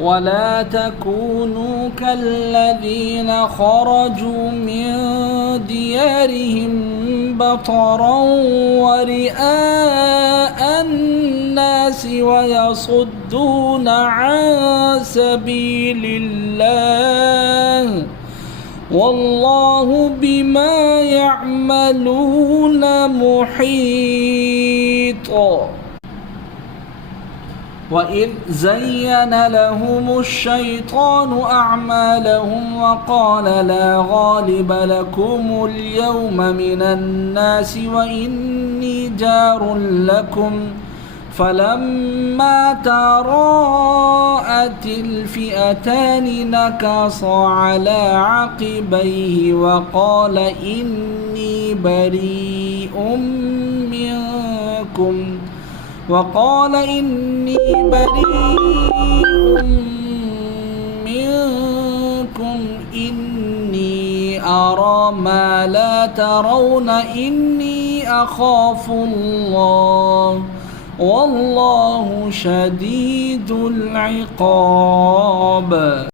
ولا تكونوا كالذين خرجوا من ديارهم بطرا ورئاء الناس ويصدون عن سبيل الله والله بما يعملون محيط. وإذ زين لهم الشيطان أعمالهم وقال لا غالب لكم اليوم من الناس وإني جار لكم فلما تراءت الفئتان نكص على عقبيه وقال إني بريء منكم إني أرى ما لا ترون إني أخاف الله والله شديد العقاب.